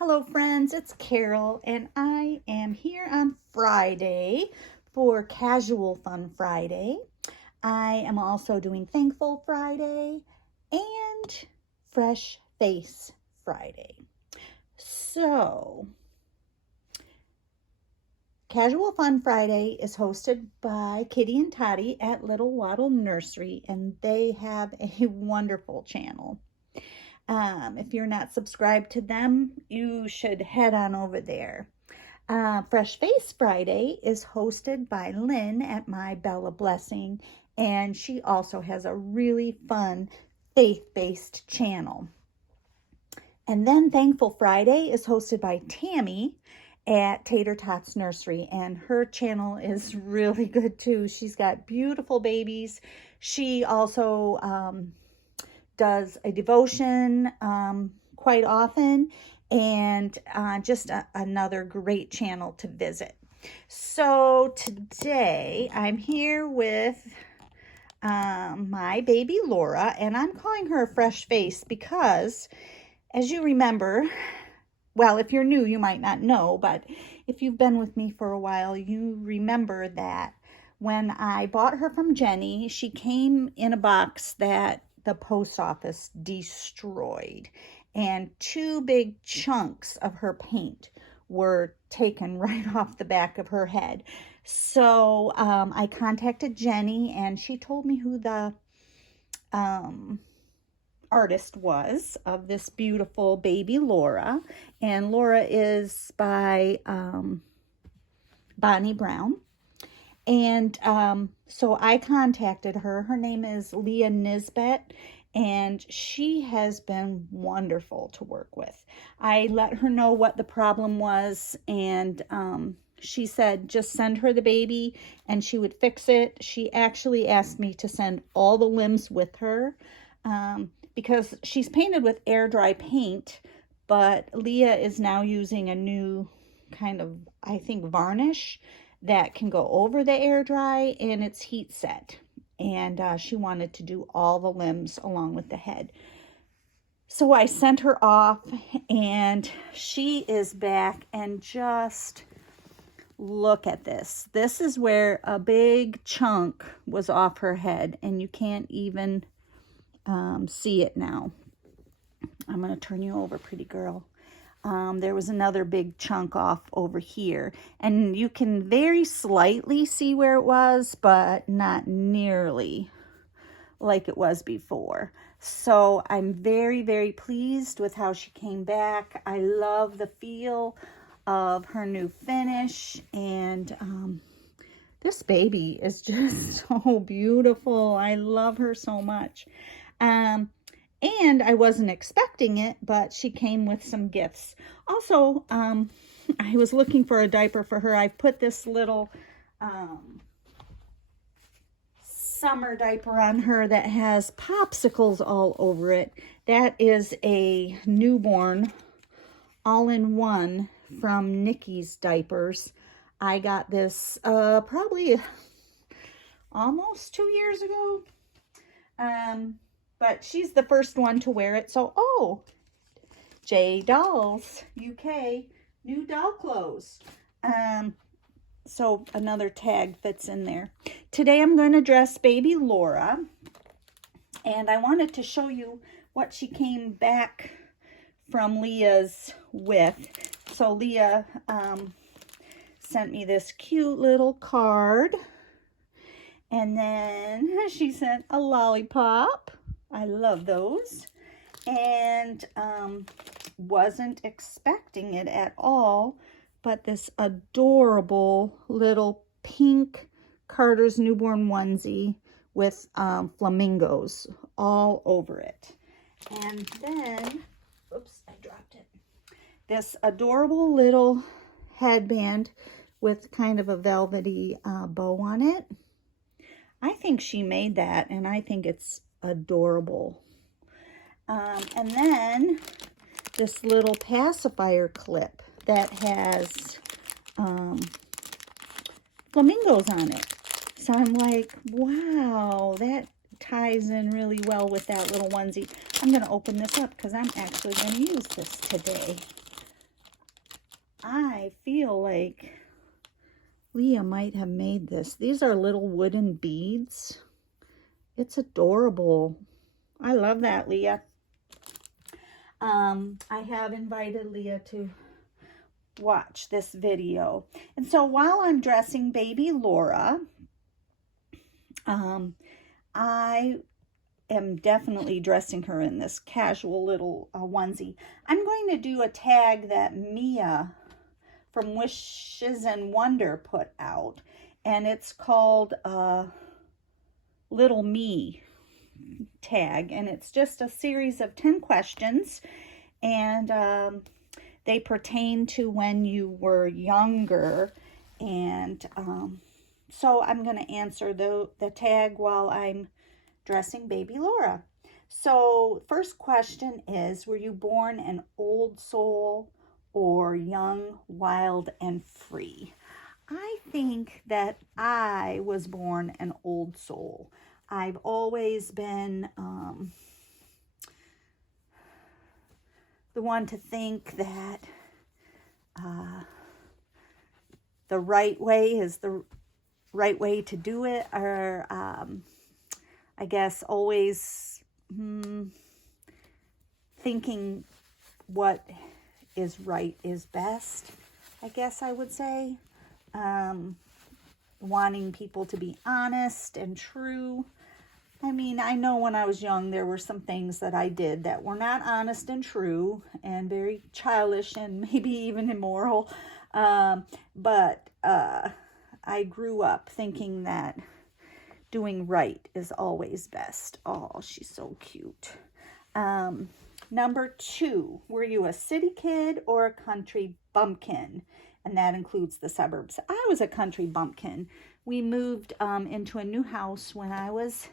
Hello friends, it's Carol and I am here on Friday for Casual Fun Friday. I am also doing Thankful Friday and Fresh Face Friday. So, Casual Fun Friday is hosted by Kitty and Tottie at Little Waddle Nursery, and they have a wonderful channel. If you're not subscribed to them, you should head on over there. Fresh Face Friday is hosted by Lynn at My Bella Blessing, and she also has a really fun faith-based channel. And then Thankful Friday is hosted by Tami at Tater Tots Nursery, and her channel is really good too. She's got beautiful babies. She also does a devotion quite often, and just another great channel to visit. So today I'm here with my baby Laura, and I'm calling her a fresh face because, as you remember, well, if you're new, you might not know, but if you've been with me for a while, you remember that when I bought her from Jenny, she came in a box that the post office destroyed, and two big chunks of her paint were taken right off the back of her head. So I contacted Jenny, and she told me who the artist was of this beautiful baby Laura, and Laura is by Bonnie Brown. And so I contacted her. Her name is Leah Nisbet, and she has been wonderful to work with. I let her know what the problem was, and she said just send her the baby and she would fix it. She actually asked me to send all the limbs with her because she's painted with air dry paint, but Leah is now using a new kind of, I think, varnish that can go over the air dry, and it's heat set, and she wanted to do all the limbs along with the head. So I sent her off, and she is back, and just look at this. This is where a big chunk was off her head, and you can't even see it now. I'm going to turn you over, pretty girl. There was another big chunk off over here, and you can very slightly see where it was, but not nearly like it was before. So I'm very, very pleased with how she came back. I love the feel of her new finish, and this baby is just so beautiful. I love her so much. And I wasn't expecting it, but she came with some gifts. Also, I was looking for a diaper for her. I put this little summer diaper on her that has popsicles all over it. That is a newborn all-in-one from Nikki's Diapers. I got this probably almost 2 years ago. But she's the first one to wear it. So, oh, J Dolls, UK, new doll clothes. So another tag fits in there. Today I'm going to dress baby Laura. And I wanted to show you what she came back from Leah's with. So Leah sent me this cute little card. And then she sent a lollipop. I love those, and wasn't expecting it at all, but this adorable little pink Carter's newborn onesie with flamingos all over it. And then, oops, I dropped it. This adorable little headband with kind of a velvety bow on it. I think she made that, and I think it's adorable. And then this little pacifier clip that has flamingos on it. So I'm like, wow, that ties in really well with that little onesie. I'm going to open this up because I'm actually going to use this today. I feel like Leah might have made this. These are little wooden beads. It's adorable. I love that, Leah. I have invited Leah to watch this video. And so while I'm dressing baby Laura, I am definitely dressing her in this casual little onesie. I'm going to do a tag that Mia from Wishes and Wonder put out, and it's called Little Me tag, and it's just a series of 10 questions, and they pertain to when you were younger, and so I'm going to answer the tag while I'm dressing baby Laura. So first question is, were you born an old soul or young, wild, and free? I think that I was born an old soul. I've always been the one to think that the right way is the right way to do it, or I guess always thinking what is right is best, I guess I would say. Wanting people to be honest and true. I mean, I know when I was young, there were some things that I did that were not honest and true and very childish and maybe even immoral. But I grew up thinking that doing right is always best. Oh, she's so cute. Number 2, were you a city kid or a country bumpkin? And that includes the suburbs. I was a country bumpkin. We moved into a new house when I was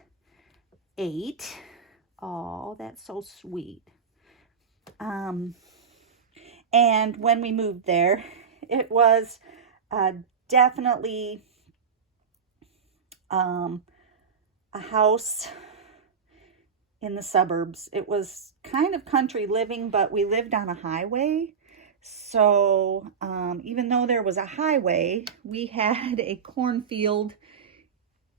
8. Oh, that's so sweet. And when we moved there, it was definitely a house in the suburbs. It was kind of country living, but we lived on a highway. So even though there was a highway, we had a cornfield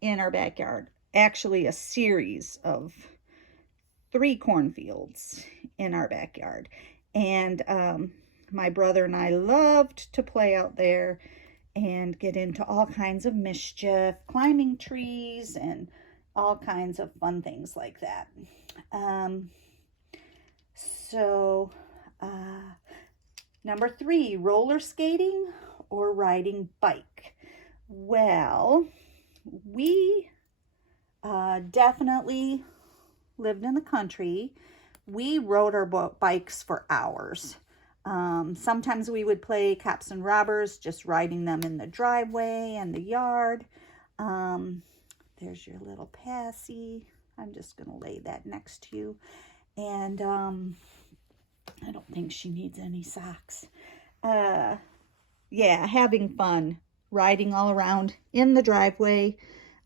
in our backyard. Actually, a series of 3 cornfields in our backyard. And my brother and I loved to play out there and get into all kinds of mischief, climbing trees and all kinds of fun things like that. Number 3, roller skating or riding bike? Well, we definitely lived in the country. We rode our bikes for hours. Sometimes we would play cops and robbers, just riding them in the driveway and the yard. There's your little passy. I'm just going to lay that next to you. And I don't think she needs any socks. Yeah, having fun, riding all around in the driveway,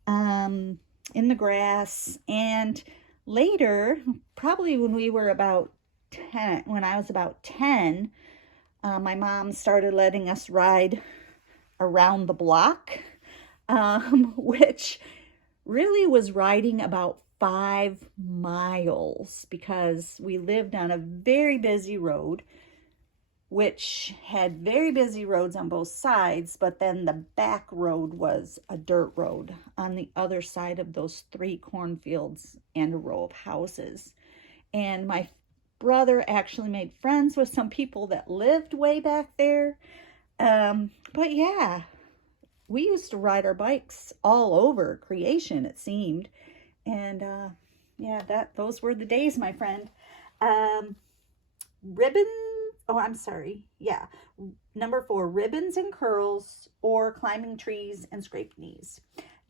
in the grass. And later, probably when we were about 10, when I was about 10, my mom started letting us ride around the block, which really was riding about 5 miles because we lived on a very busy road, which had very busy roads on both sides, but then the back road was a dirt road on the other side of those 3 cornfields and a row of houses. And my brother actually made friends with some people that lived way back there. But yeah, we used to ride our bikes all over creation, it seemed. And yeah, those were the days, my friend. Number 4, ribbons and curls or climbing trees and scraped knees.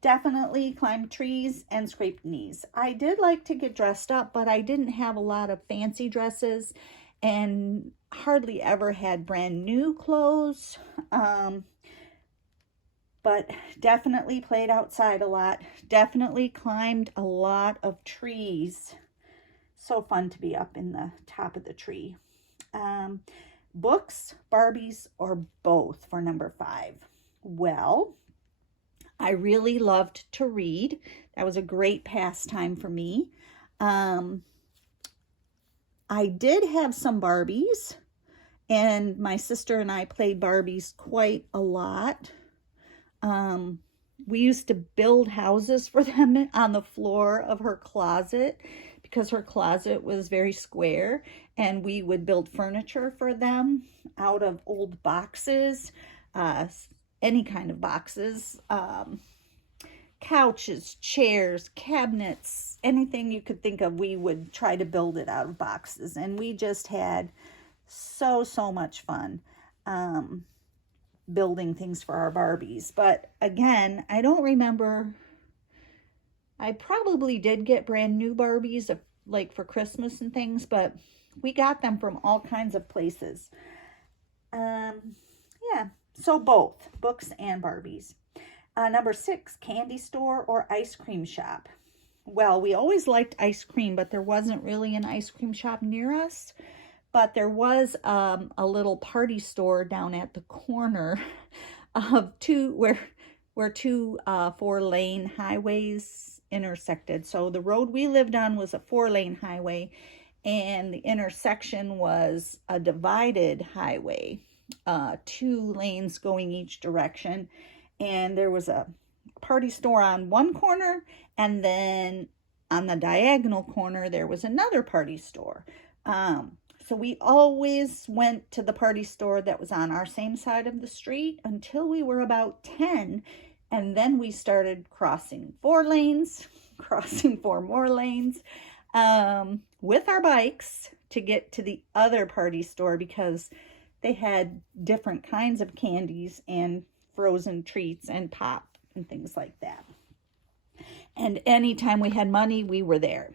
Definitely climbed trees and scraped knees. I did like to get dressed up, but I didn't have a lot of fancy dresses and hardly ever had brand new clothes. But definitely played outside a lot. Definitely climbed a lot of trees. So fun to be up in the top of the tree. Books, Barbies, or both for number 5? Well, I really loved to read. That was a great pastime for me. Um, I did have some Barbies, and my sister and I played Barbies quite a lot. We used to build houses for them on the floor of her closet because her closet was very square, and we would build furniture for them out of old boxes, any kind of boxes, couches, chairs, cabinets, anything you could think of. We would try to build it out of boxes, and we just had so much fun building things for our Barbies. But again, I don't remember. I probably did get brand new Barbies like for Christmas and things, but we got them from all kinds of places. Yeah, so both books and Barbies. Number 6, candy store or ice cream shop? Well, we always liked ice cream, but there wasn't really an ice cream shop near us. But there was a little party store down at the corner of where two 4-lane highways intersected. So the road we lived on was a 4-lane highway, and the intersection was a divided highway, 2 lanes going each direction. And there was a party store on one corner, and then on the diagonal corner there was another party store. So we always went to the party store that was on our same side of the street until we were about 10. And then we started crossing 4 lanes, crossing 4 more lanes with our bikes to get to the other party store because they had different kinds of candies and frozen treats and pop and things like that. And anytime we had money, we were there.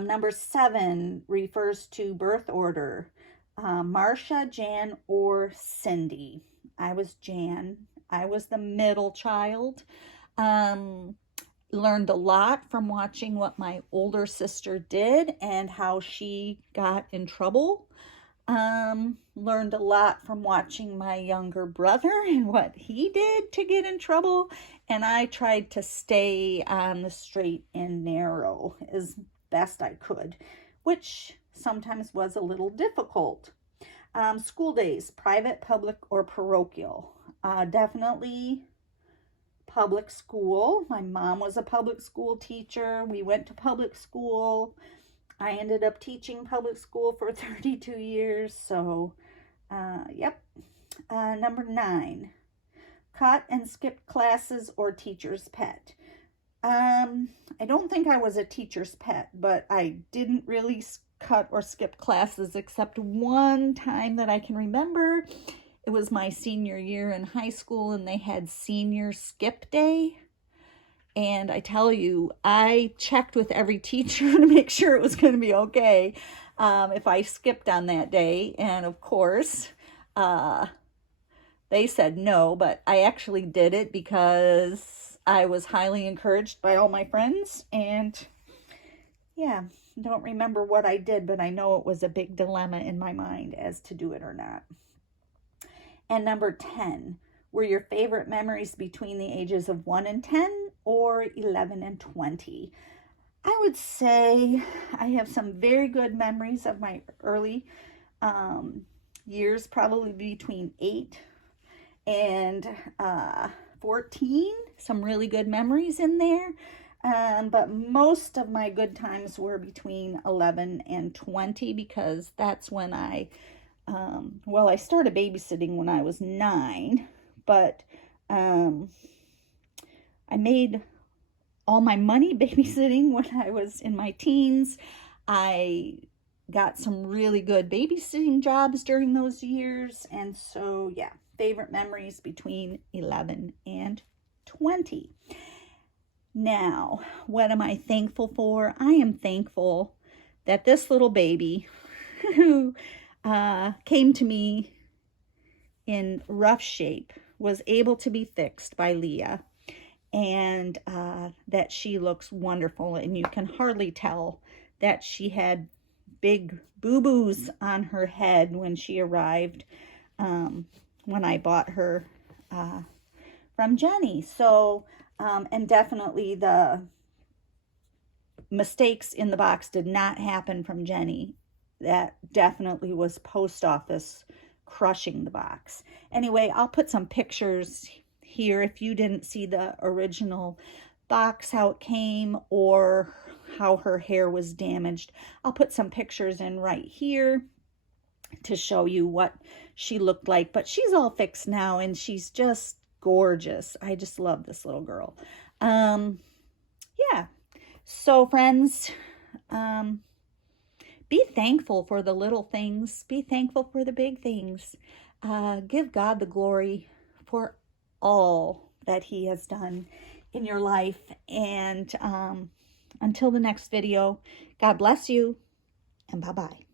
Number 7 refers to birth order. Marcia, Jan, or Cindy. I was Jan. I was the middle child. Learned a lot from watching what my older sister did and how she got in trouble. Learned a lot from watching my younger brother and what he did to get in trouble. And I tried to stay on the straight and narrow as best I could, which sometimes was a little difficult. School days, private, public, or parochial? Definitely public school. My mom was a public school teacher. We went to public school. I ended up teaching public school for 32 years. So, yep. Number 9, cut and skipped classes or teacher's pet? I don't think I was a teacher's pet, but I didn't really cut or skip classes except one time that I can remember. It was my senior year in high school, and they had senior skip day. And I tell you, I checked with every teacher to make sure it was going to be okay if I skipped on that day. And of course, they said no, but I actually did it because I was highly encouraged by all my friends. And yeah, don't remember what I did, but I know it was a big dilemma in my mind as to do it or not. And number 10, were your favorite memories between the ages of 1 and 10 or 11 and 20? I would say I have some very good memories of my early years, probably between 8 and 14. Some really good memories in there. But most of my good times were between 11 and 20 because that's when I started babysitting when I was 9, but I made all my money babysitting when I was in my teens. I got some really good babysitting jobs during those years, and so yeah, favorite memories between 11 and 20. Now, what am I thankful for? I am thankful that this little baby who came to me in rough shape was able to be fixed by Leah, and that she looks wonderful, and you can hardly tell that she had big boo-boos on her head when she arrived, when I bought her from Jenny. So, and definitely the mistakes in the box did not happen from Jenny. That definitely was post office crushing the box. Anyway, I'll put some pictures here if you didn't see the original box, how it came, or how her hair was damaged. I'll put some pictures in right here to show you what she looked like. But she's all fixed now, and she's just gorgeous. I just love this little girl. Yeah. So friends, be thankful for the little things. Be thankful for the big things. Give God the glory for all that he has done in your life. And until the next video, God bless you, and bye-bye.